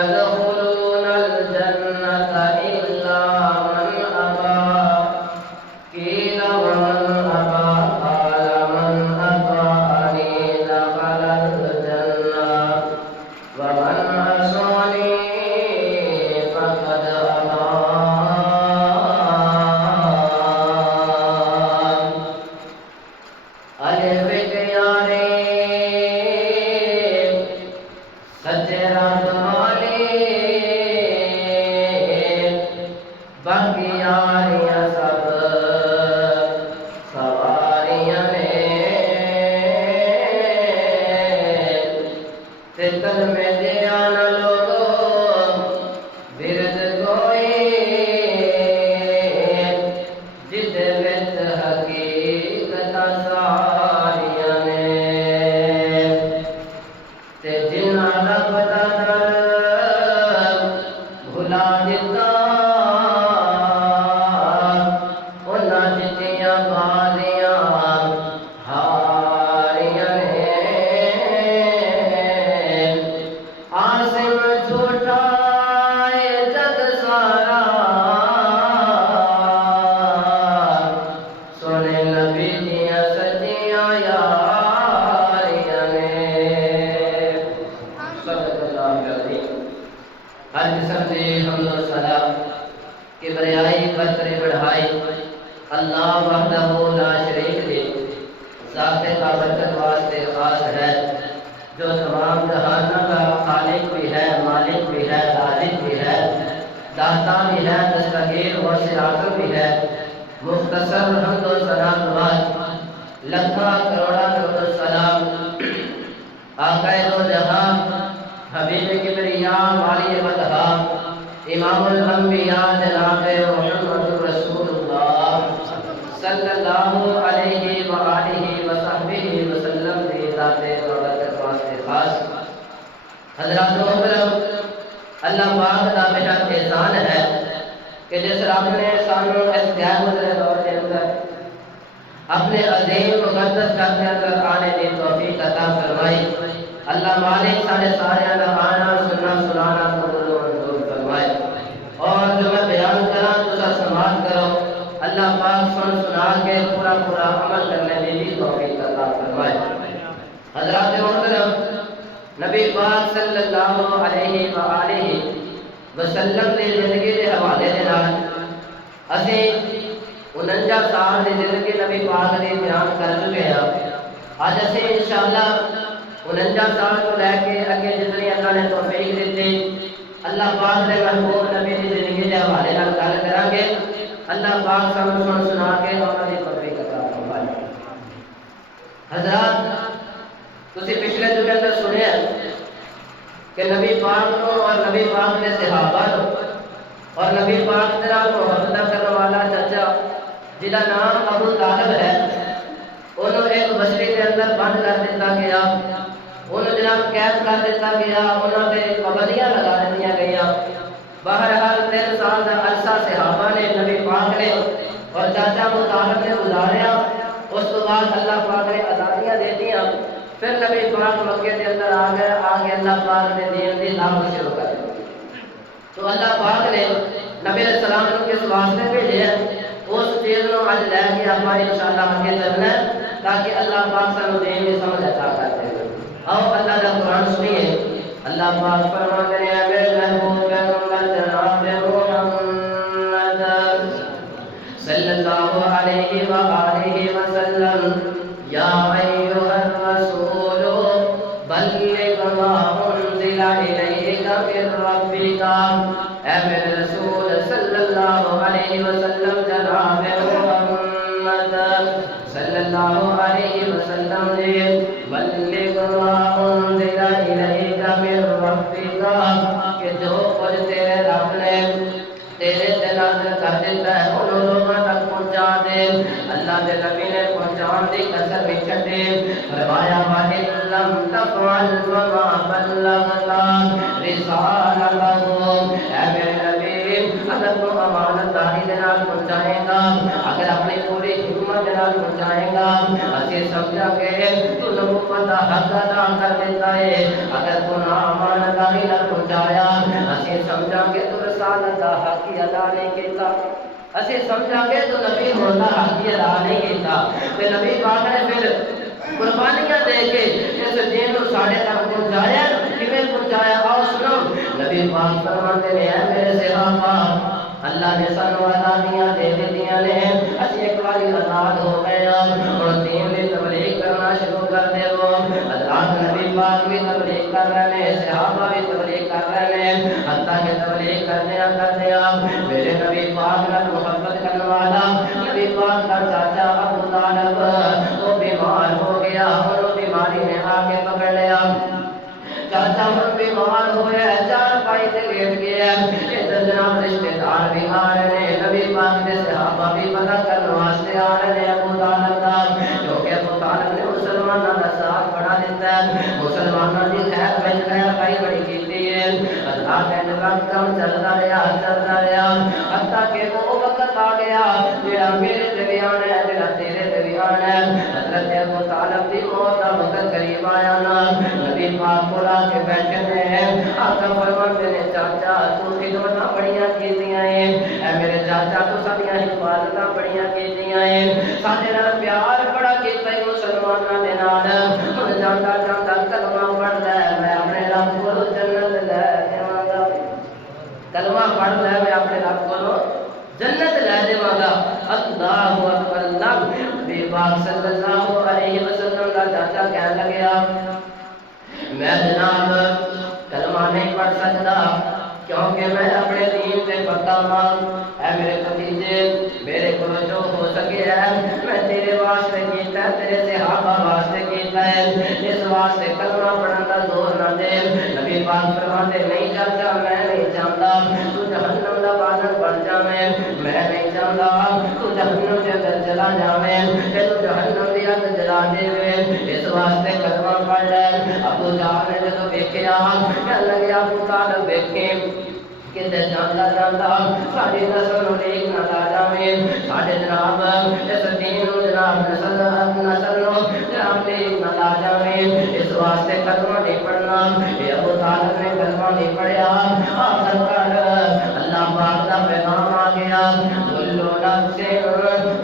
يدخلون الجنة إلا من أبى قيل ومن أبى قال من أطاعني دخل الجنة ومن عصاني فقد أبى الف یاری سچے رات والی باقی یاریاں سب سواریاں نے تے تن میں دیان لوگو برد کوئی جدے وچ حقیقت ساریاں نے تے جنہاں دا پتہ در بھلا دتا انہاں جتیاں بازیاں ہاریاں نے عاصم جھوٹا اے جگ سارا سونے نبی دیاں سچیاں یاریاں نے صدق اللہ العظیم۔ ہر قسم سے حمد و ثنا کبریائی برتری بڑھائی اللہ وحدہ لا شریک دے ذات بابرکت واسطے خاص ہے جو تمام جہانوں کا خالق بھی ہے، مالک بھی ہے، رازق بھی ہے، داتا بھی ہے، دستگیر اور سراغ بھی ہے۔ مختصر حمد و ثنا کے بعد لکھاں کروڑا درود و سلام آقا دو جہاں حبیب کبریا والی مدحا امام الانبیاء جناب محمد رسول اللہ صلی اللہ علیہ وآلہ وصحبہ وسلم کی ذات بابرکت واسطے خاص۔ حضرات محترم، اللہ پاک کا بہت احسان ہے کہ جس رب نے سانوں اس غیر گزرے دور کے اندر اپنے عظیم مقدس گھر کے اندر آنے کی توفیق عطا فرمائی۔ اللہ مالک سارے کا آنا سننا سنانا قبول و منظور فرمائے، اور جو میں بیان کرا تو سماعت کرو، اللہ پاک سن سنا کے پورا پورا عمل کرنے کی بھی توفیق عطا فرمائے۔ حضرات محترم، نبی پاک صلی اللہ علیہ وآلہ وسلم کی زندگی کے حوالے کے نال اسی 49 سال کی زندگی نبی پاک نے بیان کر چکے ہیں۔ آج اسی انشاءاللہ 49 سال کو لے کے اگے جتنی اللہ نے توفیق دیتی اللہ پاک نے محبوب نبی کی زندگی کے حوالے نال گل کریں گے۔ اللہ پاک سانوں سن سنا کے انہاں دی توفیق عطا فرمائے۔ حضرات، تسی پچھلے جو کے اندر سنیا کہ نبی پاک کو اور نبی پاک کے صحابہ کو اور نبی پاک کے نال محبت کرنے والا چچا جہاں نام ابو طالب ہے، انہوں ایک بستی کے اندر بند کر دیتا گیا، انہوں جناب قید کر دیتا گیا، انہوں نے پابندیاں لگا دیا گیا۔ بہرحال 3 سال کا عرصہ صحابہ نے نبی پاک نے اور چاچا ابو طالب نے گزاریا۔ اس تو بعد اللہ پاک نے آزادیاں دے دیا، پھر نبی پاک مکے کے اندر آ گئے اللہ پاک نے دین دی دعوت شروع کر دی۔ تو اللہ پاک نے نبی علیہ السلام کو کس واسطے بھیجے؟ اس چیز کو آج لے کے آپ انشاءاللہ آگے چلنا ہے تاکہ اللہ پاک سانو دین کی سمجھ عطا کرتے ہیں۔ آؤ اللہ کا قرآن سنیے۔ اللہ پاک فرماتے ہیں میرے محبوب پیغمبر جناب محمد صلی اللہ علیہ وآلہ وسلم، یا ایھا الرسول بلغ ما انزل الیک من ربک، اے میرے رسول صلی اللہ علیہ وسلم جناب محمد صلی اللہ علیہ وسلم نے بلغ ما انزل الیک من ربک، کہ جو کچھ تیرے رب نے تیرے نازل کر دیتا ہے ان لوگوں تک پہنچا دے۔ اللہ کے نبی نے پہنچان دی کسر نہیں چھٹے، فرمایا وَإِن لَّمْ تَفْعَلْ فَمَا بَلَّغْتَ رِسَالَتَهُ، اے میرے نبی اگر تو امانت داری کے نال پہنچائے گا، اگر اپنی پوری حکمت کے نال پہنچائے گا، اسی سمجھا کہ تو نبوت کا حق ادا کر دیتا ہے۔ اگر تو نہ امانت داری نال پہنچایا، سمجھا گے تو رسالت دا حق ادا نہیں کیتا، اسی سمجھا گے تو نبی ہوتا حق ادا نہیں کیتا۔ تے نبی پاک نے پھر قربانیاں دے کے اس دین کو ساڑھے تک پہنچایا، کیویں پہنچایا آؤ سنو۔ نبی پاک فرماتے ہیں اے میرے صحابہ، اللہ نے سانو آزادیاں دے دیاں نے، اسی ایک باری آزاد ہو گئے اور دین دی تبلیغ کرنا شروع کر دے وہ۔ اللہ نبی پاک بھی تبلیغ کر رہے ہیں، صحابہ بھی تبلیغ کر رہے ہیں، حتیٰ کہ تبلیغ کرنے میرے نبی پاک نال محبت کرنے والا نبی پاک کا چاچا ابو طالب وہ بیمار ہو گیا اور وہ بیماری نے آ کے پکڑ لیا۔ چاچا ہم بیمار ہوئے، چار پائی سے لیٹ گیا، ادھر جناب رشتے دار بھی آ رہے ہیں، نبی پاک کے صحابہ بھی پتہ کرنے واسطے آ رہے ہیں ابو طالب کا، کیونکہ ابو طالب نے مسلمانوں کا ساتھ بڑھا دیتا ہے، مسلمانوں کی خیر میں خیر پائی بڑی کیتی ہے۔ اللہ کے نظام کم چلتا رہا حتیٰ کہ وہ وقت آ گیا جڑا میرے تے بھی آنا ہے، جڑا تیرے تے بھی آنا ہے۔ حضرت ابو طالب دی موت کا وقت قریب آیا نا، نبی پاک کو لا کے بیٹھے ہیں، آقا فرماتے ہیں چاچا تو خدمتاں بڑیاں کیتیاں ہیں، اے میرے چاچا تو ساڈیاں حفاظتاں بڑیاں کیتیاں ہیں، ساڈے نال پیار بڑا کیتا ہے مسلماناں دے نال، ہن جاندا جاندا کلمہ پڑھدا ہے میں اپنے رب کو جنت لے جاواں گا، کلمہ پڑھ لے میں اپنے رب کو جنت لے جاواں گا۔ اللہ اکبر، نبی پاک صلی اللہ علیہ وسلم کا چاچا کہنے لگا میں جناب کلمہ نہیں پڑھ سکتا کیونکہ میں اپنے دین سے پکا ہاں، اے میرے بھتیجے میرے کو جو ہو سکے ہے میں تیرے واسطے کیتا ہے، تیرے صحابہ واسطے کیتا ہے، اس واسطے کلمہ پڑھنے کا زور نہ دے۔ نبی پاک فرماتے نہیں چاچا میں نہیں چاہتا تو جہنم کا بادل بن جاویں، میں نہیں چاہتا تو جہنم کے اندر چلا جاویں، تینوں جہنم کی اگ جلا دے، اس واسطے کلمہ پڑھ لے۔ ابو جہل نے جدوں ویکھیا کہنے لگے ابو طالب ویکھیں کتے جاندا جاندا ساڈی نسل نوں ایک نہ لا جاویں، ساڈے جناب اس دین نوں جناب نسل نوں جناب ایک نہ لا جاویں، اس واسطے کلمہ نہیں پڑھنا۔ یہ ابو طالب نے کلمہ نہیں پڑھیا، آخرکار اللہ پاک کا پیغام آ گیا کل نفس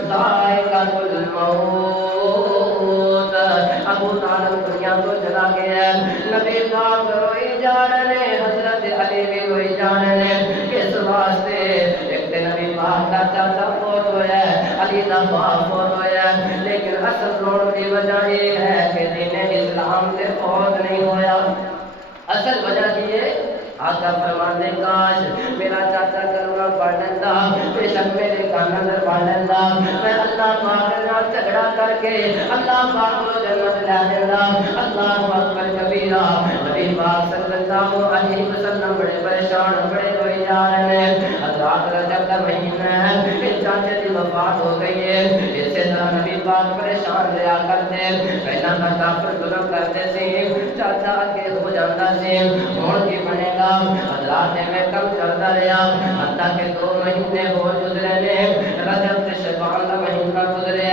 ذائقۃ الموت، ابو طالب دنیا تو چلا گیا، نبی پاک روئی جا رہے ہیں، حضرت علی بھی روئی جا رہے ہیں، اس واسطے ایک دن نبی پاک کا چاچا فوت ہویا ہے، علی دا باپ فوت ہویا ہے، لیکن اصل رونے کی وجہ یہ ہے کہ دین اسلام سے فوت نہیں ہویا۔ اصل وجہ یہ ہے آقا فرماتے کاش میرا چاچا کلمہ پڑھ لیتا، بے شک میرے کان اندر پڑھ لیتا، میں اللہ پاک نال جھگڑا کر کے اللہ پاک کو جنت لے دینا۔ اللہ اکبر کبیرہ، نبی پاک صلی اللہ علیہ وسلم بڑے پریشان بڑے روئی جا رہے ہیں۔ حضرات رجب کا مہینہ ہے، کہ چاچے کی وفات ہو گئی ہے، اسی طرح نبی پاک پریشان رہا کرتے، پہلا کا کافر ظلم کرتے سے چاچا آگے ہو جاتا سے ہون کی بنے گا۔ حضرات میں کم چلتا رہا حتیٰ کہ 2 مہینے ہو گزرے نے، رجب سے شعبان کا مہینہ گزرے،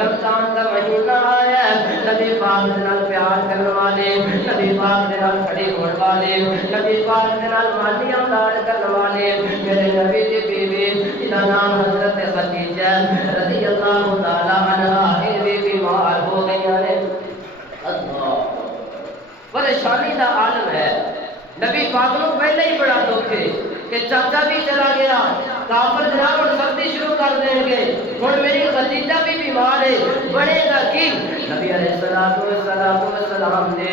رمضان کا مہینہ آیا، نبی پاک کے نال پیار کرنے والے، نبی پاک کے نال کھڑے ہونے والے، نبی پاک کے نال مالی امداد کرنے والے میرے نبی کی بیوی جس کا نام حضرت خدیجہ رضی اللہ تعالی عنہا، یہ بھی بیمار ہو گئی ہیں۔ اللہ پریشانی کا عالم ہے، نبی پاک کو پہلے ہی بڑا دکھ ہے کہ چاچا بھی چلا گیا، کافر جناب اور سردی شروع کر دیں گے، اور میری خدیجہ بھی بیمار ہے، بڑے گا کی نبی علیہ السلام نے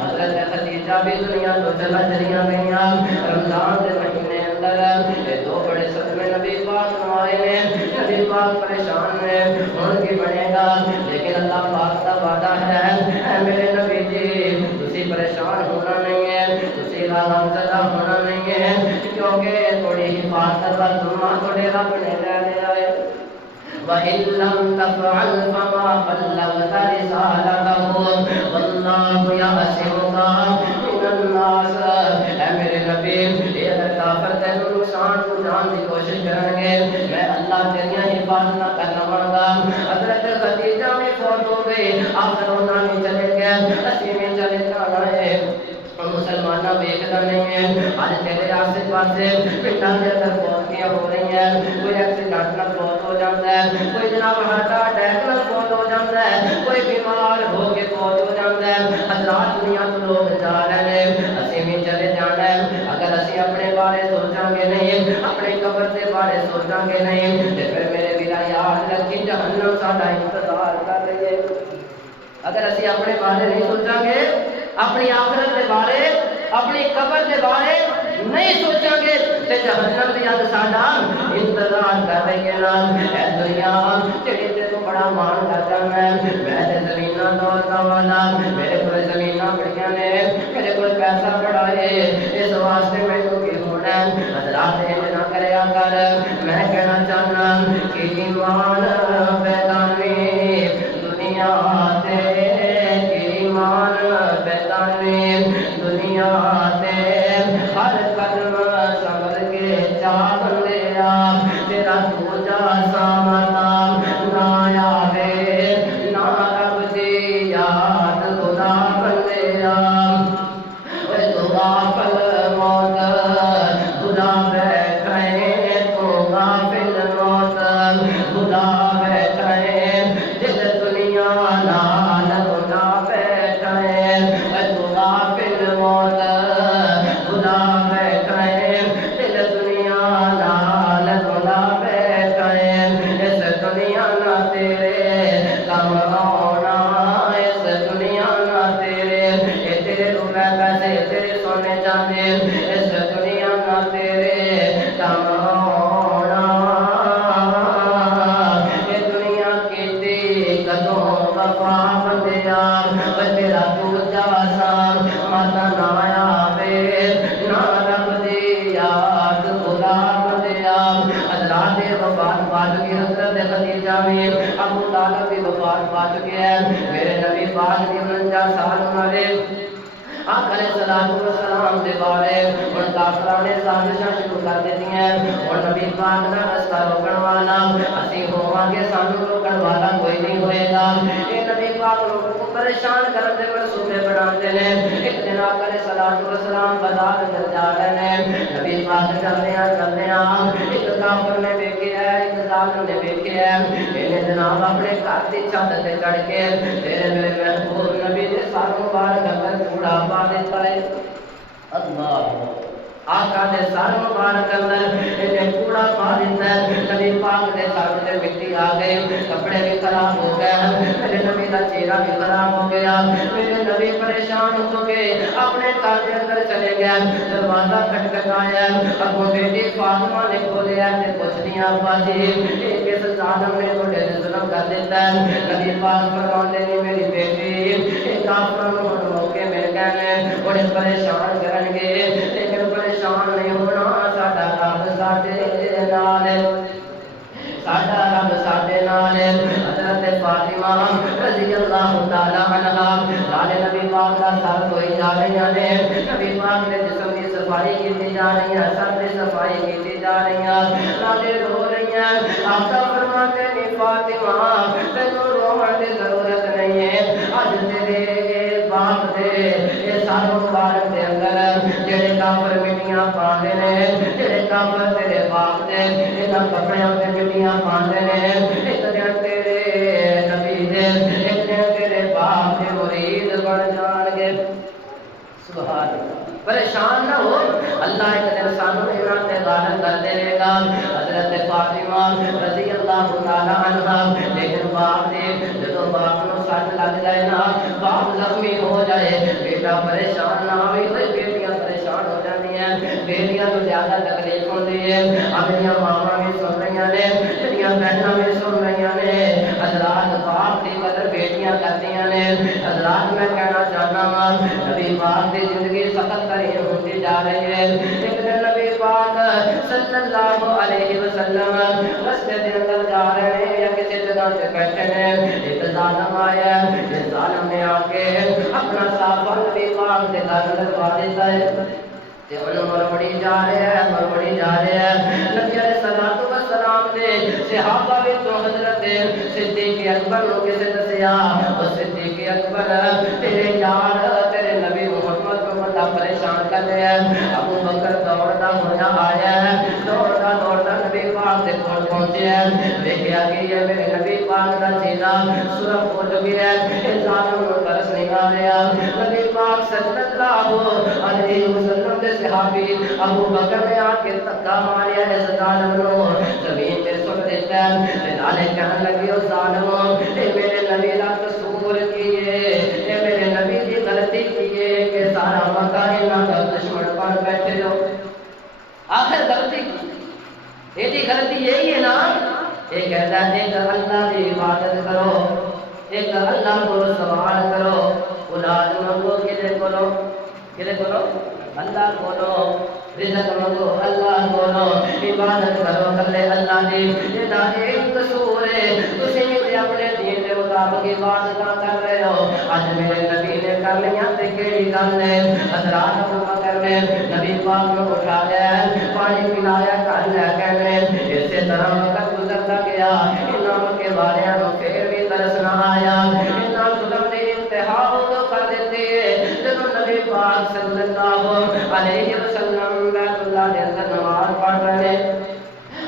حضرت خدیجہ بھی دنیا تو چلا چلیاں گئیاں۔ رمضان کے مہینے اندر یہ 2 بڑے صدمے نبی پاک آئے ہیں، نبی پاک پریشان ہیں، ان کی بنے گا، لیکن اللہ پاک کا وعدہ ہے اے میرے نبی جی تسی پریشان ہونا نہیں ہے، تسی غم زدہ ہونا نہیں ہے، کیونکہ تھوڑی حفاظت کا ذمہ تھوڑے رب نے لے لیا ہے۔ وَإِن لَّمْ تَفْعَلْ فَمَا بَلَّغْتَ رِسَالَتَهُ وَاللَّهُ يَعْصِمُكَ مِنَ النَّاسِ، اے میرے نبی یہ اگر کافر تینوں نقصان پہنچانے کی کوشش کریں گے میں اللہ تیریاں حفاظت نہ کرنا گا۔ حضرت خدیجہ میں فوت ہو گئی، آخر انہوں نے چلے گئے، اسی میں چلے جانا ہے، مسلمان زمانہ دیکھتا نہیں ہے. آج تیرے آسے پاسے پنڈاں دے اندر موتیاں ہو رہی ہیں. کوئی ایکسیڈنٹ نال فوت ہو جاتا ہے, کوئی جناب ہارٹ اٹیک نال فوت ہو جاتا ہے, کوئی بیمار ہو کے فوت ہو جاتا ہے. حضرات دنیا تو لوگ جا رہے ہیں, اسی بھی چلے جانا ہے. اگر اسی اپنے بارے سوچاں گے نہیں, اپنے قبر کے بارے سوچاں گے نہیں, تے پھر میرے ویرا یاد رکھی جہنم ساڈا انتظار کر رہی ہے. اگر اسی اپنے بارے نہیں سوچاں گے, اپنی آخرت کے بارے, اپنی قبر کے بارے نہیں سوچاں گے, تے جہنم دی اگ ساڈا انتظار کر رہی ہے. نا اے دنیا جڑی تے تو بڑا مان کردا میں تے زمیناں دولتاں والا, میرے کول زمیناں بڑیاں نے, میرے کول پیسہ بڑا ہے, اس واسطے مینوں کی ہونا ہے. حضرات انج نہ کریا کر. میں کہنا چاہنا کہ ایمان بیدانی دنیا تے, ایمان بیدانی دنیا تے, ہر قدم سنبھل کے چا بندیا, تیرا دوجا سامنا نہ آوے, نہ رب دی یاد خدا بندیا. اے تو غافل موت خدا بیٹھے, تو غافل موت خدا بیٹھے, دل دنیا نال خدا بیٹھے. اے تو غافل موت خدا بیٹھے, دل دنیا نال خدا بیٹھے. اس دنیا نہ تیرے کم آنا, اس دنیا نہ تیرے, اے تیرے روپے پیسے تیرے سونے چاندے, اس دنیا نہ تیرے کم آنا. اے دنیا کیتی کدوں وفا بندیا, تیرا دوجا سام ماتا نہ آوے, نہ رب دی یاد خدا بندیا. حضرات وفات پا چکی حضرت خدیجہ بھی, ابو طالب بھی وفات پا چکے ہیں. میرے نبی پاک دی 49 سال عمر ہے. آقا علیہ الصلوۃ والسلام دے بارے ان کافراں نے سازشاں شروع کر دیتی ہیں. اور نبی پاک دا رستہ روکن والا اسی ہوواں گے, سانو روکن والا کوئی نہیں ہوئے گا. اے نبی پاک لوگوں کو پریشان کرن دے منصوبے بناتے ہیں. ایک دن آقا علیہ الصلوۃ والسلام بازار اندر جا رہے ہیں. نبی پاک چلدے ایک کافر نے ویکھیا, ایک ظالم نے ویکھیا, انہیں جناب اپنے گھر دی چھت تے چڑھ کے تیرے میرے محبوب نبی دے سر مبارک اندر کوڑا پا دیتا ہے. اللہ آقا دے سر مبارک اندر انہیں کوڑا پا دیتا ہے. نبی پاک دے سر تے مٹی آ گئی, کپڑے بھی خراب ہو گئے, میرے نبی دا چہرہ بھی خراب ہو گیا. میرے نبی پریشان ہو کے اپنے گھر کے اندر چلے گئے. دروازہ کھٹکھٹایا, اگوں بیٹی فاطمہ نے کھولیا تے پوچھدی ابا جی کس ظالم نے تھوڑے تے ظلم کر دیتا ہے. نبی پاک فرماندے نے میری بیٹی کافراں نوں موقع مل گئے نے, بڑے پریشان کرن گے, لیکن پریشان نہیں ہونا. ساڈا رب ساڈے نال ہے, ساڈا رب ساڈے نال ہے. حضرت فاطمہ رضی اللہ تعالی عنہا نال نبی پاک دا سر دھوئی جا رہی ہیں. نبی پاک نے جسم کی صفائی کی جا رہی ہے, سر کی صفائی کی جا رہی ہیں, نالے رو رہی ہیں. آقا فرماتے نے فاطمہ تینوں روਣ کی ضرورت نہیں ہے. اج تیرے باپ دے یہ سر مبارک دے اندر جڑے کافر مٹیاں پاندے نے, جڑے کافر تیرے باپ دے انہاں کپڑیاں تے مٹیاں پاندے نے, ایک دن تیرے نبی دے, ایک دن تیرے باپ دے مرید بن جان گے. سبحان اللہ. پریشان نہ ہو, اللہ ایک دن سانو انہاں تے غالب کر دے گا. حضرت فاطمہ رضی اللہ تعالی عنہا, لیکن باپ نے جدوں باپ نوں سٹ لگ جائے نا, باپ زخمی ہو جائے, بیٹا پریشان نہ ہوئے. بیٹیاں پریشان ہو جاتی ہیں, بیٹیاں تو زیادہ تکلیف ہوتی ہے. اپنی ماواں بھی سن رہی نے, میری بہناں بھی سن رہی نے. حضرات باپ کی قدر بیٹیاں کرتی نے. حضرات میں کہنا چاہتا ہوں نبی پاک کی زندگی سخت ترین ہوتی جا رہی ہے. ایک دن نبی پاک صلی اللہ علیہ وسلم رستے کے اندر جا رہے ہیں یا کسی جگہ سے بیٹھے ہیں, ایک ظالم آیا. اس ظالم نے آ کے اپنا صافہ نبی پاک کے گھر لگوا دیتا ہے. مرمڑی جا رہے ہیں, مرمڑی جا رہے ہیں. نبی علیہ الصلوۃ والسلام نے صحابہ وچوں حضرت صدیق اکبر نوں کسے دسیا, او صدیق اکبر تیرے یار تیرے نبی محمد کو بڑا پریشان کر چلے ابو بکر دوڑتا ہوا آیا ہے دوڑتا دوڑتا نبی پاک کے کول پہنچے دیکھا کہ یہ میرے نبی پاک کا سینہ سرخ ہو چکی ہے ظالم کو ترس نہیں آ رہا نبی پاک صلی اللہ علیہ وسلم کے صحابی ابو بکر نے آ کے دھکا ماریا ہے ظالم کو زمین پہ سٹ دیتا ہے نالے کہنے لگی اس ظالم اے میرے نبی کا قصور کیے اے میرے نبی کی غلطی کیے کہ سارا مکہ انہاں کا دشمن بن بیٹھے ہو آخر غلطی کی یہ غلطی یہی ہے نا یہ کہتا ہے ایک اللہ کی عبادت کرو ایک اللہ کو سوال کرو اولاد منگو کدے کرو اللہ بولو رزق منگو اللہ بولو عبادت کرو کلے اللہ دی یہ ایک قصور ہے تسی بھی اپنے دین کے مطابق عبادت کر رہے ہو آج میرے نبی نے کر لیا تے کیڑی گل ہے حضرات ابو بکر نے نبی پاک کو اٹھایا پانی پلایا گھر لے گئے اسی طرح وقت گزرتا گیا انہاں کے بارے میں پھر بھی ترس نہ آیا انہاں ظلم نے انتہا ہو کر دیتے جب نبی پاک صلی اللہ علیہ وسلم بیت اللہ کے اندر نماز پڑھ رہے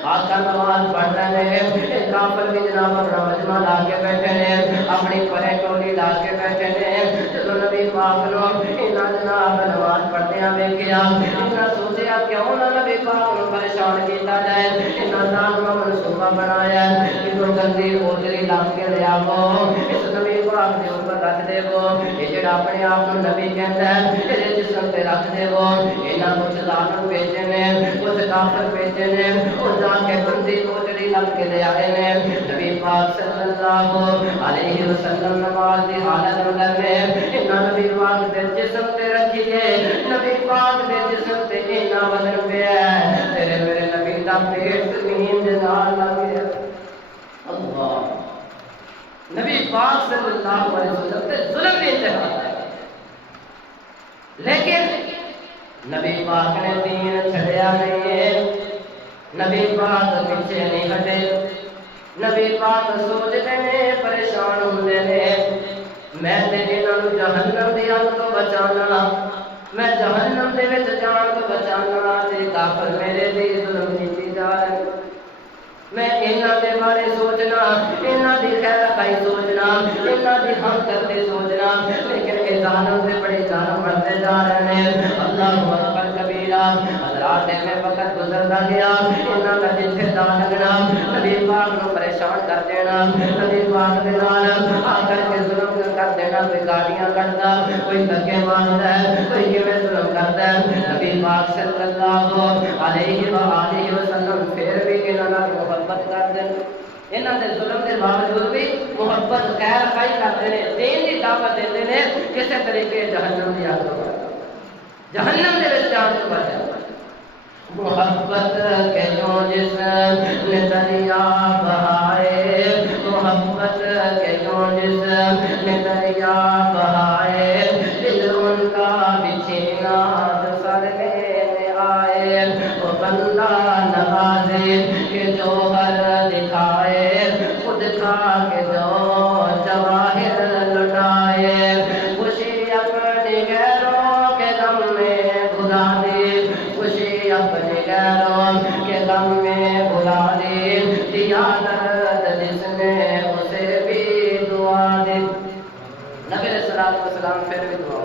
آقا نماز پڑھ رہے ہیں کافر بھی جناب اپنا مجمع لا کے بیٹھے ہیں اپنی پرے ٹولی لا کے بیٹھے ہیں جب نبی پاک نے انہاں جناب نماز پڑھتے ہیں ویکھیا انہاں سوچیا کیوں نہ نبی پاک کو پریشان کیتا جائے انہاں ظالم منصوبہ بنایا کہ جو گندی اوجری لاگ کے لے آو اس نبی پاک کے اوپر رکھ دے وہ یہ جڑا اپنے آپ کو نبی کہتا ہے میرے جسم پہ رکھ دے وہ انہاں کچھ ظالم بھیجے نے کچھ کافر بھیجے نے اور جا کے گندی اوجری لگ کے لے آئے نے نبی پاک صلی اللہ علیہ وسلم نماز کی حالت اندر میں انہاں نبی پاک کے جسم پہ رکھیے نبی پاک کے جسم پہ انہاں وزن پہ ہے تیرے میرے نبی دا پیٹ زمین دے نال لگ گیا اللہ نبی پاک صلی اللہ علیہ وسلم تے ظلم بھی انتہا ہے لیکن نبی پاک نے دین چھڑیا نہیں ہے نبی پاک پیچھے نہیں ہٹے نبی پاک سوچتے نے پریشان ہوندے نے میں تے انہاں نوں جہنم دی اگ تو بچانا میں جہنم دے وچ جان تو بچانا تے کافر میرے تے ظلم کیتی جا رہے میں انہاں دے بارے سوچنا انہاں دی خیر خائی سوچنا انہاں دی ہمدردی سوچنا لیکن اے ظالم تے بڑے ظالم بنتے جا رہے ہیں اللہ اکبر کبیرہ حضرات میں وقت گزرتا گیا انہاں کا جتھے دا لگنا نبی پاک نو پریشان کر دینا نبی پاک دے نال آ کر کے ظلم کر دینا کوئی گالیاں کردا کوئی دھکے ماردا ہے کوئی کیویں ظلم کردا ہے نبی پاک صلی اللہ علیہ وآلہ وسلم پھر بھی انہاں نال محبت کر دے انہاں دے ظلم دے باوجود بھی محبت خیر خائی کرتے ہیں دین دی دعوت دیندے نے کسے طریقے جہنم دی اگ تو جہنم دے وچ جان تو بچا محبت کے جو جسم نے دریا بہائے محبت کے جو جسم نے دریا بہائے دل ان کا بچھینا سر لینے آئے وہ بندہ نوازے کہ جوہر دکھائے خود کا کہ جو جواہر لٹائے خوشی اپنی غیروں کے غم میں بھلا دے خوشی اپنے غیروں کے غم میں بھلا دے دیا درد جس نے اسے بھی دعا دے نبی علیہ الصلوۃ والسلام پھر بھی دعا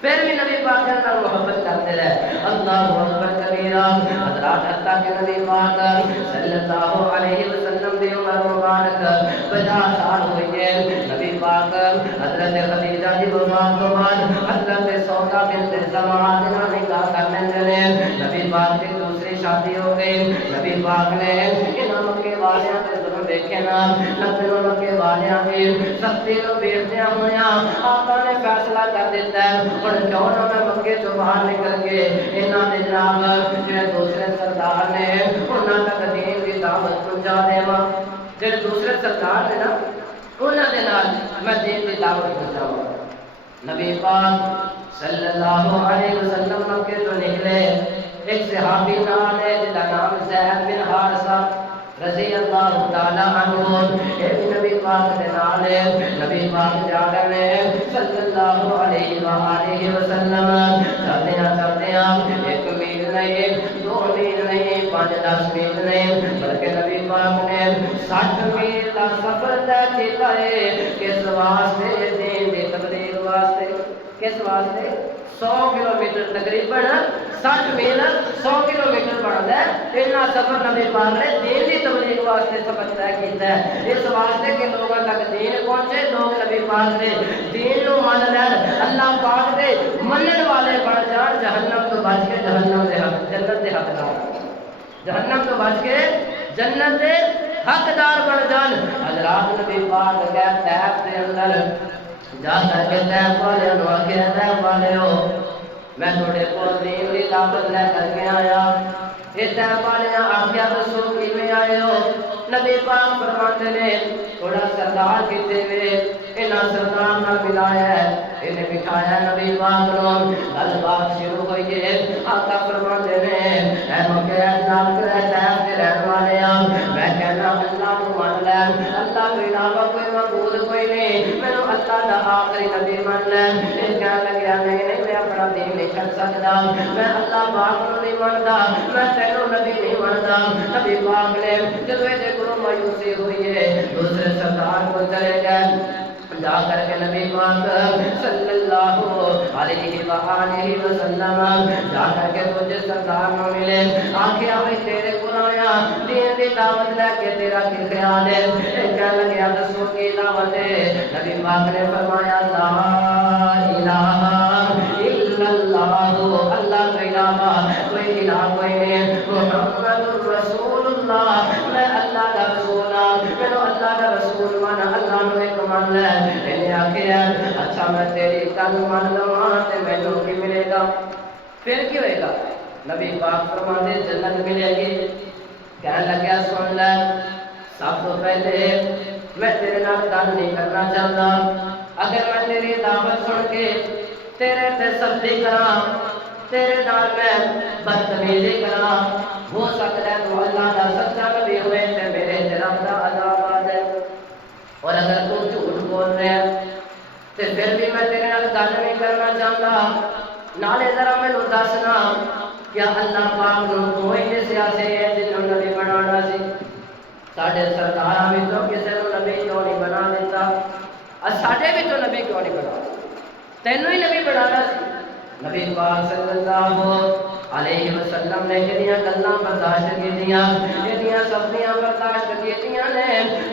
پھر بھی نبی پاک کے ساتھ محبت کرتے رہے اللہ اکبر کبیرہ حضرات حتیٰ کہ نبی پاک صلی اللہ علیہ وسلم دی عمر مبارک 50 سال ہوئی ہے نبی پاک حضرت خدیجہ دی وفات کے بعد حضرت سودا بنت زمعہ کا نکاح کر لیندے نبی پاک کی دوسری شادی ہو گئی نبی پاک نے انہاں مکے والیاں تے ظلم دیکھے نا نبی مکے والیاں دی سختی نو ویکھدیاں ہویاں آقا نے فیصلہ کر دیتا ہے ہن کیوں نہ میں مکے تو باہر نکل کے انہاں دے جناب جو دوسرے سردار نے انہاں تک دین دی دعوت پہنچا دیواں جو دوسرے سردار نے نا انہاں دے نال میں دین دی دعوت پہنچاواں نبی پاک صلی اللہ علیہ وسلم مکے تو نکلے ایک صحابی نام ہے جس کا نام زید بن حارثہ رضی اللہ تعالی عنہ اے نبی پاک دے نال نبی پاک جا رہے صلی اللہ علیہ وآلہ وسلم چلتے ایک میل نہیں، 2 میل نہیں، 5-10 میل نہیں، بلکہ نبی پاک نے 60 میل کا سفر طے کیتا ہے۔ کس واسطے؟ دین دی تبلیغ واسطے۔ کس واسطے؟ 100 کلومیٹر تقریباً 60 میل 100 کلومیٹر بنتا ہے۔ اتنا سفر نبی پاک نے دین کی تبلیغ واسطے سفر طے کیتا ہے، اس واسطے کہ لوگوں تک دین پہنچے، لوگ نبی پاک دے دین نو من لین، اللہ پاک دے منن والے بن جان، جہنم تو بچ کے جہنم دے حق جنت دے حقدار، جہنم تو بچ کے جنت دے حقدار بن جان۔ حضرات نبی پاک کے طیف دے اندر جا کر کے طیف والے نو آکھیا طیف والے ہو میں تھوڑے کول دین دی دعوت لے کر کے آیا۔ یہ طیف والے آکھیا دسو کیویں آئے ہو؟ نبی پاک فرماتے نے تھوڑا سردار کیتے وے انہاں سردار نال ملایا ہے، انہیں بٹھایا نبی پاک نو، گل بات شروع ہوئی ہے۔ آقا فرماتے نے اے مکے نال کرے طیف دے رہن والے میں کہنا اللہ نو من لے، اللہ تو علاوہ کوئی معبود کوئی نہیں، مینوں اللہ دا آخری نبی من لے۔ یہ کہنے لگیا نہیں نہیں میں اپنا دین نہیں چھڈ سکدا، میں اللہ پاک نو نہیں مندا، میں تینوں نبی نہیں مندا۔ نبی پاک نے جدوں یہ کو مایوسی ہوئی ہے دوسرے سردار کو چلے گئے، جا کر کے نبی پاک صلی اللہ علیہ وآلہ وسلم جا کر کے تجھے سردار نو ملے، آکھیا بھائی تیرے کو آیا دین دی دعوت لے کے تیرا کی خیال ہے؟ کہنے لگیا دسو کی دعوت ہے؟ نبی پاک نے فرمایا لا الہ الا اللہ، اللہ کے علاوہ کوئی الہ کوئی نہیں، محمد رسول اللہ، میں اللہ کا رسول ہوں، مینوں اللہ کا رسول من، اللہ نو ایک من لے۔ انہیں آخیا اچھا میں تیری گل من لواں تے مینوں کی ملے گا؟ پھر کی ہوئے گا؟ نبی پاک فرماتے جنت ملے گی۔ کہنے لگا سن لے سب تو پہلے میں تیرے نال گل نہیں کرنا چاہتا، اگر میں تیری دعوت سن کے تیرے تے سختی کراں، تیرے نال میں بدتمیزی کراں، ہو سکتا ہے تو اللہ دا سچا نبی ہوئے تے میرے تے رب دا عذاب آ جائے، اور اگر تو جھوٹ بول رہے ہیں تے پھر بھی میں تیرے نال گل نہیں کرنا چاہتا۔ نالے ذرا مینوں دسنا کیا اللہ پاک نو کوئی دسیا سی جنوں نبی بنانا سی؟ ساڈے سرداراں وچوں کسے نوں نبی کیوں نہیں بنا دیتا؟ ساڈے وچوں نبی کیوں نہیں بنا؟ تینوں ہی نبی بنانا سی۔ نبی پاک صلی اللہ علیہ وسلم نے جڑیاں گلاں برداشت کیتیاں، جڑیاں سختیاں برداشت کیتیاں نے،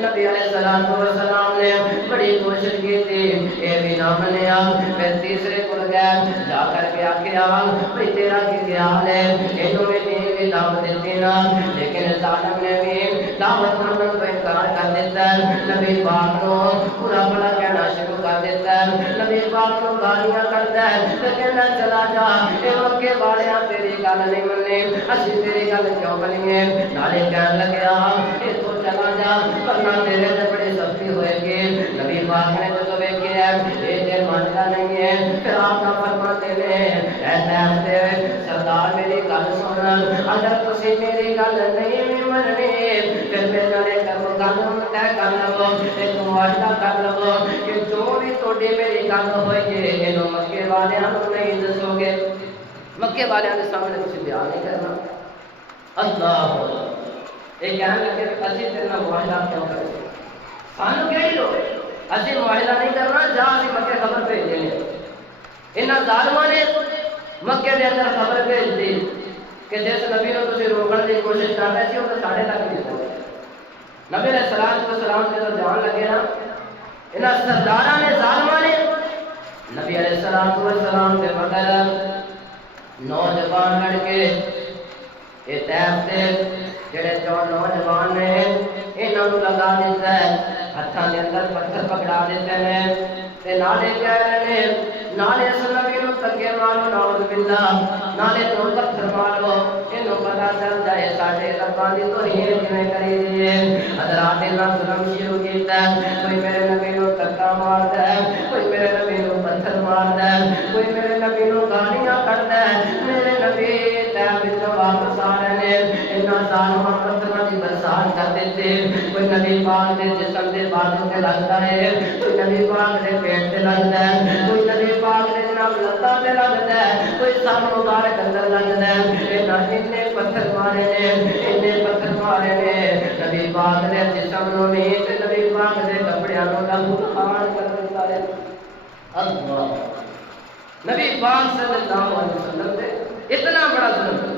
نبی علیہ الصلوۃ والسلام نے بڑی کوشش کی تھی، اے بھی نہ منیا۔ پھر تیسرے کو گئے، جا کر کے آکھیا بھئی تیرا کی خیال ہے؟ اینوں میں دین دی دعوت دیتی نا، لیکن ظالم نے بھی دعوت منن تو انکار کر دیتا ہے، نبی پاک نو برا بھلا کہنا شروع کر دیتا ہے، نبی پاک نو گالیاں کرتا ہے، تے کہنا چلا جا اے مکے والیاں تیری گل نہیں مننی، اسی تیری گل کیوں منیے؟ نالے کہن لگیا اے تو چلا جا ورنہ تیرے تے بڑی سختی ہوئے گی۔ نبی پاک نے جدوں ویکھیا اے تے منتا نہیں ہے، پھر آپ کا فرماتے نے اے طیف دے سردار میری گل سن، اگر تسی میری گل نہیں مننی پھر میرے نال گل طے کر لو، ایک معاہدہ کر لو کہ جو بھی تہاڈی میری گل ہوئی ہے اینوں مکے والیاں نوں نہیں دسو گے، مکے والیاں دے سامنے تسی بیان نہیں کرنا۔ اللہ یہ کہنے لگے اسی تیرے نال معاہدہ کیوں کریں؟ سانوں کیڑی لوڑ ہے؟ اسی معاہدہ نہیں کرنا، جا اسی مکے خبر بھیج دینی۔ انہاں ظالماں نے مکے دے اندر خبر بھیج دی کہ جس نبی نو تسی روکن دی کوشش کر رہے سی وہ ساڈے تک نہیں پہنچا۔ نبی علیہ الصلوۃ والسلام جدوں جان لگے نا، انہاں سرداراں نے ظالماں نے نبی علیہ الصلوۃ والسلام کے مگر نوجوان لڑکے یہ طیف دے جڑے جو نوجوان نے انہاں نوں لگا دیتا ہے، ہتھاں دے اندر پتھر پکڑا دیتے ہیں تے نالے کہہ رہے ہیں نالے اس نبی نوں تکے مارو نعوذ باللہ، نالے تو پتھر مارو، اینوں پتہ چل جائے ساڈے رباں دی توہین کیویں کری دی ہے۔ حضرات نے ظلم شروع کیتا ہے، کوئی میرے نبی نوں دھکا ماردا ہے، کوئی میرے نبی نوں پتھر ماردا ہے، کوئی میرے نبی نوں گالیاں کڈدا ہے، میرے نبی طیف وچوں واپس آ رہے ہیں، انہاں ظالماں پتھراں دی برسات کر دیتے، کوئی نبی پاک دے جسم دے بازو تے لگدا ہے، کوئی نبی پاک دے پیٹ تے لگدا ہے، کوئی نبی پاک دے نام لتا تے لگدا ہے کوئی سر مبارک اندر لگدا ہے انہیں پتھر مارے نے انہیں پتھر مارے نے نبی پاک دے جسم نو نہیں تے نبی پاک دے کپڑیاں نو لہو خان کر دتا ہے اللہ نبی پاک صلی اللہ علیہ وسلم دے اتنا بڑا ظلم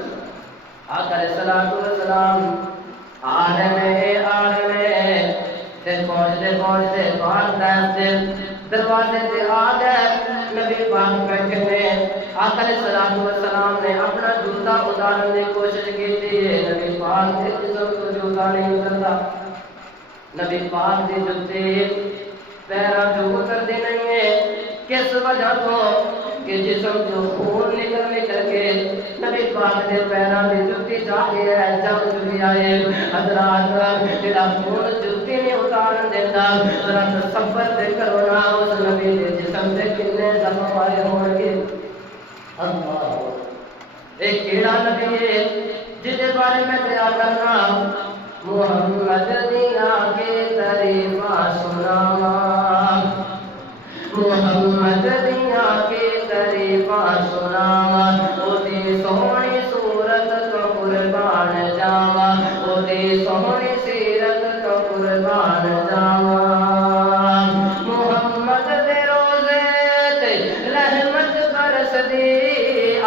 آقا علیہ الصلوۃ والسلام آ رہے تے پہنچتے باہر دے دروازے تے آ گئے نبی پاک بیٹھے نے آقا علیہ الصلوۃ والسلام نے اپنا جوتا اتارنے کی کوشش کی تھی نبی پاک کے جسم کو جوتا نہیں اترتا نبی پاک کے جوتے پیرا جو اترتے نہیں ہے کس وجہ تو کہ جسم جو خون نکل کے نبی پاک دے پیراں دی جُتی جا کے ہے جب جُتی آئے حضرات جڑا خون جُتی نہیں اتارن دیندا ذرا تصور تے کرو نا اس نبی دے جسم تے کنے زخم آئے ہون گے اللہ ایک کیڑا نبی ہے جس دے بارے میں بیان کرنا محمد دینا کے تعریفاں سناواں محمد دیاں کے تعریفاں سناواں اودی سونی صورت تو قربان جاواں اودی سونی سیرت تو قربان جاواں محمد دے روزے تے رحمت برسدی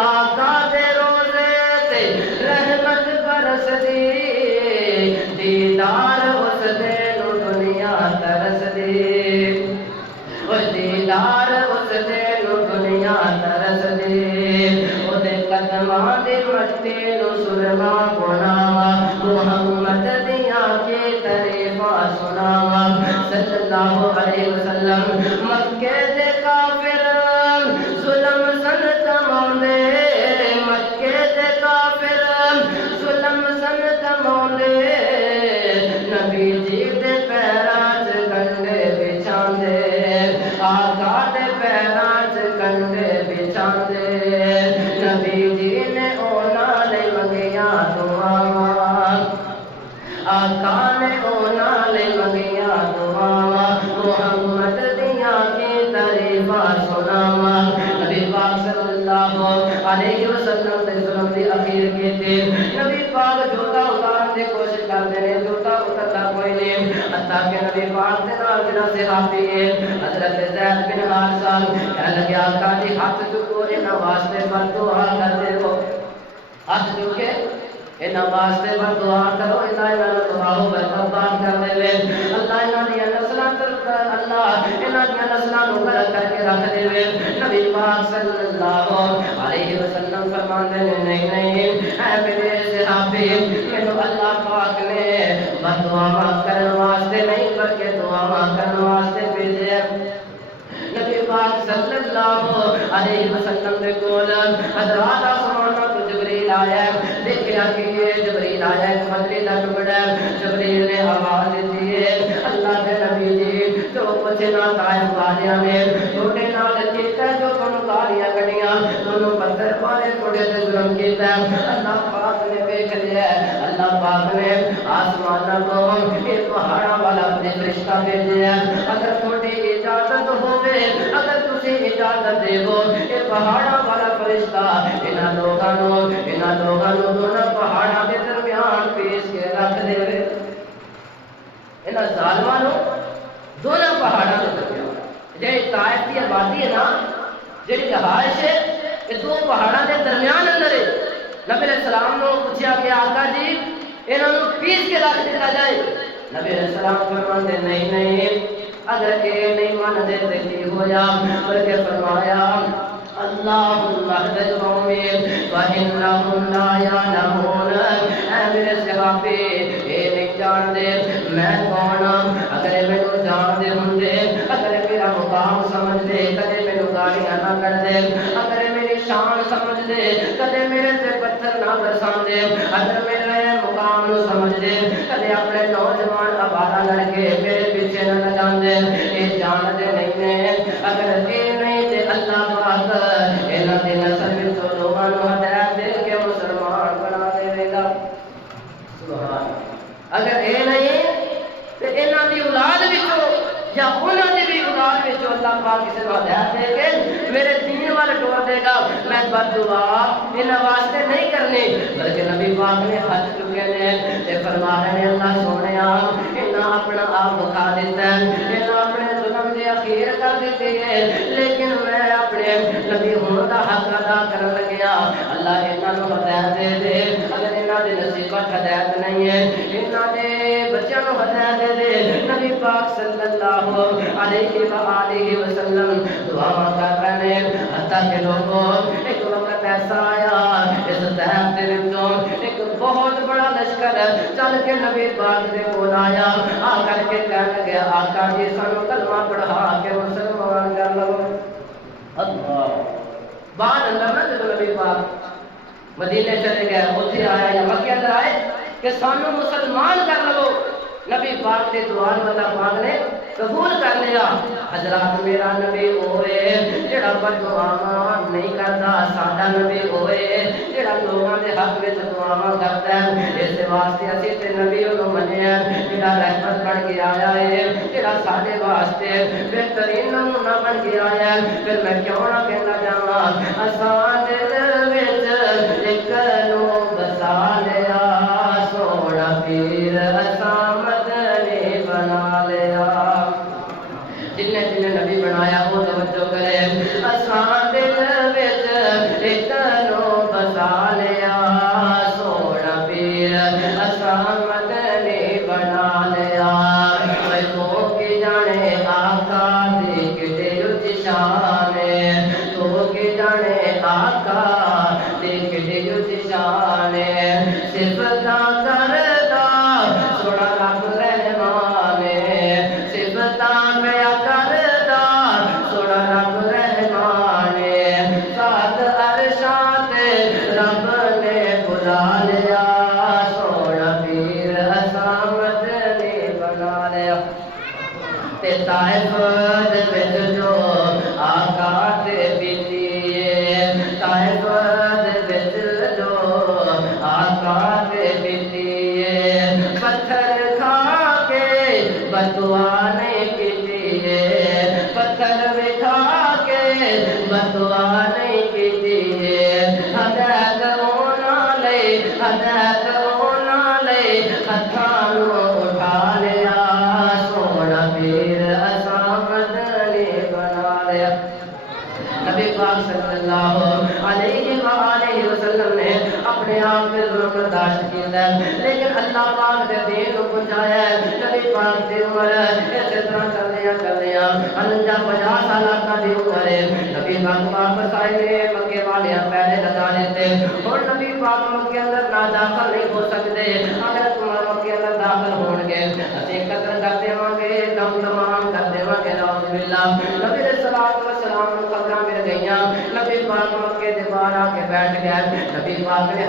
آقا دے روزے تے رحمت برسدی دیدار اس دے نو دنیا ترسدی دیدار اس دے نو دنیا ترس دے او دے قدماں دی مٹی نو سرما بناواں محمد دیاں کے تعریفاں سناواں صلی اللہ علیہ وسلم مکے دے کافر ظلم سن تماندے مکے دے کافر ظلم سن تماندے نبی جی دے پیراں چ گنڈے بچھاندے آقا دے پیراں چ کنڈے بچھاندے نبی جی نے انہاں لئی منگیاں دعاواں آقا نے انہاں لئی منگیاں دعاواں محمد دیاں کی تعریفاں سناواں نبی پاک صلی اللہ علیہ وسلم دے ظلم دی اخیر کیتے نبی پاک جوتا اتارن دی کوشش کردے نے جوتا اترتا کوئی نہیں حتیٰ کہ نبی پاک دے نال جڑا صحابی ہے حضرت زید بن حارثہ کہنے لگے آقا جی ہاتھ چکو انہاں واسطے پر دعا کردے ہو ہاتھ چکے انہاں واسطے پر دعا کرو انہاں دعا ہو برکت کر دے اللہ انہاں دی نسلاں اللہ انہاں دی نسلاں نو برکت کر کے رکھ دے نبی پاک صلی اللہ علیہ وسلم فرماندے نے نہیں اے میرے صحابی مینوں اللہ پاک نے دعا کرن واسطے نہیں بلکہ دعا کرن واسطے بھیجے نبی پاک صلی اللہ علیہ وسلم دے کول حضرات آسمان تو جبریل آیا دیکھیا کہ یہ جبریل آیا ہے مدری دا ٹکڑا جبریل نے آواز دی ہے اللہ دے نبی جی جو کچھ نہ طائف والیاں نے چھوٹے نال کیتا جو تم گالیاں کڈیاں تانوں پتھر مارے تھوڑے تے ظلم کیتا اللہ پاک نے دیکھ لیا اللہ پاک نے آسمان کو ایک پہاڑاں والا اپنے فرشتہ بھیجیا اگر تھوڑی اجازت ہوے اگر تسی اجازت دیو اے پہاڑاں والا فرشتہ انہاں لوگاں نو دونوں پہاڑاں دے درمیان پیش کے رکھ دے انہاں ظالماں نو دونوں پہاڑاں دے درمیان جڑی طائف دی آبادی ہے نا جڑی رہائش ہے یہ دو پہاڑاں دے درمیان اندر ہے نبی علیہ السلام نو پوچھا کہ آقا جی انہاں نو پیش کے رکھ دتا جائے نبی علیہ السلام فرماندے نہیں اگر یہ نہیں مانتے تو کی ہویا بلکہ فرمایا اللہم اہدِ قومی وَإِنَّهُمْ لَا يَعْلَمُونَ اے میرے صحابی یہ نہیں جان دے میں کون اگر میں جان دے ہوندے اگر میرا مقام سمجھ دے کدے میں گالیاں نہ کر دے اگر میری شان سمجھ دے کدے میرے سے پتھر نہ برسان دے اگر میرے مقام نو سمجھ دے کدے اپنے نوجوان آوارہ لڑکے میرے پیچھے نہ لگان دے یہ جان دے نہیں ہے اگر یہ نہیں تے اللہ پاک انہاں دی نسل وچ لوگاں نو ہدایت دے کے مسلمان بنا دے گا سبحان اگر یہ نہیں تے انہاں دی اولاد وچوں یا انہاں دی بھی اولاد وچوں اللہ پاک کسے نو ہدایت دے کے میرے دین دین وال ٹور دے گا میں بد دعا انہاں واسطے نہیں کرنی بلکہ نبی پاک نے ہاتھ چکے نے تے فرما رہے ہیں اللہ سونیا انہاں اپنا آپ بخا دیتا ہے انہاں اپنے ظلم دی اخیر کر دیتی ہے لیکن میں اپنے نبی ہون دا حق ادا کرن لگیا اللہ انہاں نوں ہدایت دے دے اگر انہاں دی نصیبت ہدایت نہیں ہے انہاں دے بچیاں نوں ہدایت دے دے نبی پاک صلی اللہ علیہ وآلہ وسلم دعا کر رہے ہیں حتیٰ کہ لوگوں ایک وقت ایسا آیا اس طرح دے وچوں ایک بہت بڑا لشکر چل کے نبی پاک دے کول آیا آ کر کے کہنے لگے آقا جی سانو کلمہ پڑھا کے مسلمان کر لو اللہ بعد اندر نہ جب نبی پاک مدینے چلے گئے اتنے آیا یا مکے اندر آئے کہ سانو مسلمان کر لو نبی پاک نے دعا اللہ پاک نے قبول کر لیا حضرات میرا نبی ہوئے جڑا بددعا نہیں کرتا ساڈا نبی ہوئے جڑا لوگوں کے حق میں دعا کرتا ہے اس واسطے اسی تے نبی نوں منیا جڑا رحمت بن کے آیا ہے جڑا ساڈے واسطے بہترین نمونہ بن کے آیا ہے پھر میں کیوں نہ کہنا چاہواں اساں دل وچ ایک نو بسا لیا سونا پیر اساں مدنی بنا لیا جنہیں جنہیں نبی بنایا وہ توجہ کرے اساں دل وچ ایک نو بسا لیا سونا پیر اساں مدنی بنا لیا تو کی جانے آقا دی کڈے اونچی شان تو کی جانے آقا دی کڈے اونچی شان صفتاں کردا سونا رب رحمان صفتاں پیا کردا سونا رب رحمان سات عرشاں تے رب نے بلا لیا سونا پیر اساں مدنی بنا لیا تے طائف دے وچ جو آقا تے بیٹی طائف دے وچ جو آقا تے بیٹی پتھر کھا کے بددعا نہیں کیتی پتھر بٹھا کے بددعا نہیں کیتی ہدایت ہونا لے ہدایت ہونا لے ہتھاں نوں اٹھا لیا سونا پیر اساں مدنی بنا لیا نبی پاک صلی اللہ علیہ وآلہ وسلم نے اپنے آپ میں ظلم برداشت کیا لیکن اللہ پاک نے دین کو پہنچایا ہے نبی پاک دی عمر اسی طرح چلدیاں 50 سال کا دی عمر ہے نبی پاک واپس آئے مکے والے پہلے لگا لیتے اور نبی پاک مکے اندر نہ داخل نہیں ہو سکتے اگر تم مکے اندر داخل ہون گے اسی قتل کر دیواں گے دم تمام کر دیواں گے نعوذ باللہ نبی علیہ الصلوۃ والسلام کو خبراں مل گئیاں نبی پاک مکے دے باہر آ کے بیٹھ گئے نبی پاک نے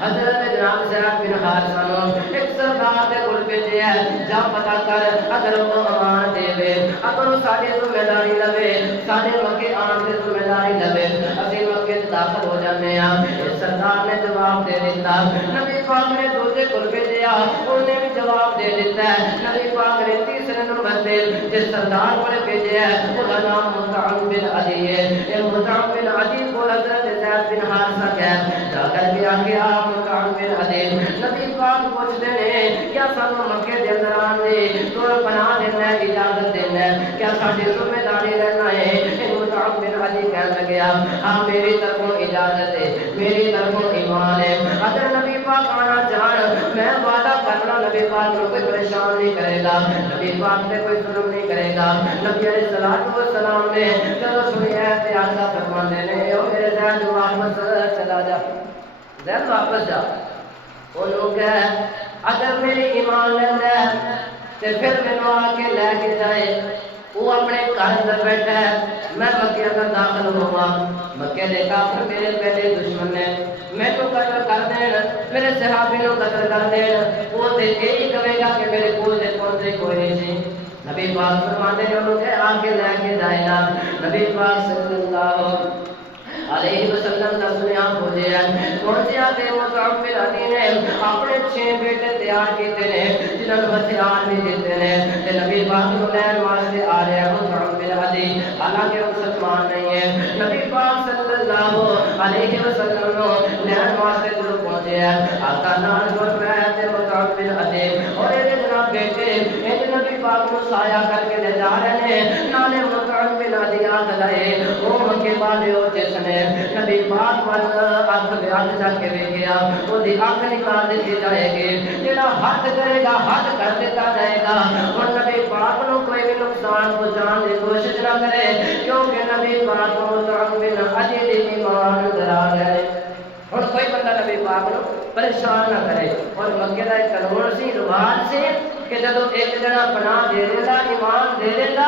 حضرت جناب زید بن حارثہ نوں ایک سردار دے کول بھیجیا جا پتہ کر اگر وہ امان دے اگر ساڈی ذمہ داری لوے ساڈے مکے آن دی ذمہ داری لوے اسی مکے داخل ہو جانے ہاں اس سردار نے جواب دے دیتا نبی پاک نے دوسرے کول بھیجیا انہوں نے بھی جواب دے دیتا ہے نبی پاک نے تیسرے نمبر تے جس سردار کول بھیجیا اس دا نام مطعم بن عدی ہے یہ مطعم بن عدی کو حضرت زید بن حارثہ کہے جا کر کے آگے آپ مطعم بن عدی نبی پاک پوچھتے ہیں کیا سانو مکے دے اندر آن دے تو پناہ دینا ہے اجازت دینا ہے کیا ساڈی ذمہ داری رہنا ہے مطعم بن عدی کہنے لگا ہاں میری طرفوں اجازت ہے میری طرفوں ایمان ہے اگر نبی پاک آنا چاہن میں وعدہ کرنا نبی پاک کو کوئی پریشان نہیں کرے گا نبی پاک نے کوئی ظلم نہیں کرے گا نبی علیہ الصلوۃ والسلام نے چلو سنیا تے آقا فرمانے نے او میرے زید واپس چلا جا زید واپس جا انہوں کہ اگر میری ایمان لینا ہے تے پھر مینوں آ کے لے کے جائے وہ اپنے گھر اندر بیٹھا ہے میں مکے اندر داخل ہوا مکے دے کافر میرے پہلے دشمن نے میں تو قتل کر دین میرے صحابی نو قتل کر دین وہ تے یہی کہے گا کہ میرے کول دے پہنچے کوئی نہیں نبی پاک فرماتے ہیں انہوں نے آ کے لے کے جائے گا نبی پاک صلی اللہ علیہ وسلم دا سنیا پہنچیا تے مصعب بن عدی نے اپنے 6 بیٹے تیار کیتے نے جنہاں نوں ہتھیار بھی دیتے نے تے نبی پاک نوں لین واسطے آ رہے ہیں مصعب بن عدی حالانکہ وہ مسلمان نہیں ہے نبی پاک صلی اللہ علیہ وسلم نوں لین واسطے جو پہنچے ہیں آقا نال جو ہے تے مصعب بن عدی اور اے جناب بیٹے اے نبی پاک نوں سایہ کر کے لے جا رہے ہیں نالے مصعب بن عدی آکھ لائے او مکے والے او جس نے نبی پاک وال اکھ دے ہاتھ رکھ کے ویکھیا او دی اکھ نکال دی جائے گی جڑا ہاتھ کرے گا ہاتھ کر دیتا جائے گا اور نبی پاک نوں کوئی بھی نقصان پہنچانے کی کوشش نہ کرے کیونکہ نبی پاک کو مصعب بن عدی دی ایمان اندر آ گئے اور کوئی بندہ نبی پاک نوں پریشان نہ کرے اور مکے دا ایک قانون سی رواج سی کہ جدو ایک جنا پناہ دے دیتا ایمان دے دیتا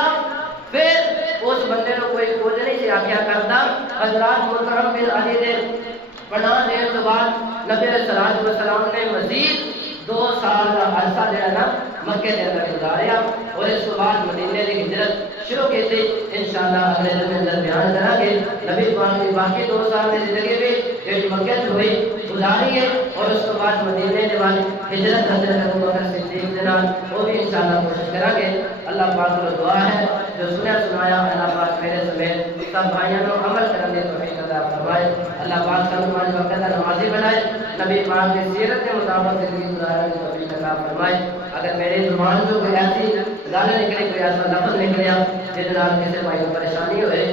پھر اس بندے کو کوئی کچھ نہیں سی آکھیا کرتا حضرات مصعب بن عدی دے پناہ دینے کے بعد نبی علیہ الصلوۃ والسلام نے مزید 2 سال کا عرصہ جو ہے نا مکے کے اندر گزاریا اور اس کے بعد مدینے کی ہجرت شروع کی تھی انشاءاللہ اگلے دن میں اندر بیان کریں گے نبی پاک کی باقی 2 سال کی زندگی بھی ایک مکے سے ہوئی گزاری ہے اور اس کے بعد مدینے کے بعد ہجرت حضرت ابوبکر صدیق کے نام وہ بھی انشاءاللہ کوشش کریں گے اللہ پاک کو دعا ہے جو سنایا اللہ پاک میرے سمیت سب بھائیوں کو عمل کرنے کی توفیق عطا فرمائے اللہ پاک سب ہمارے وقت نمازی بنائے نبی پاک کی سیرت کے مطابق زندگی گزارنے کی توفیق عطا فرمائے اگر میری زبان سے کوئی ایسی گال نکلی کوئی ایسا لفظ نکلیا جس نال کسی بھائی کو پریشانی ہوئے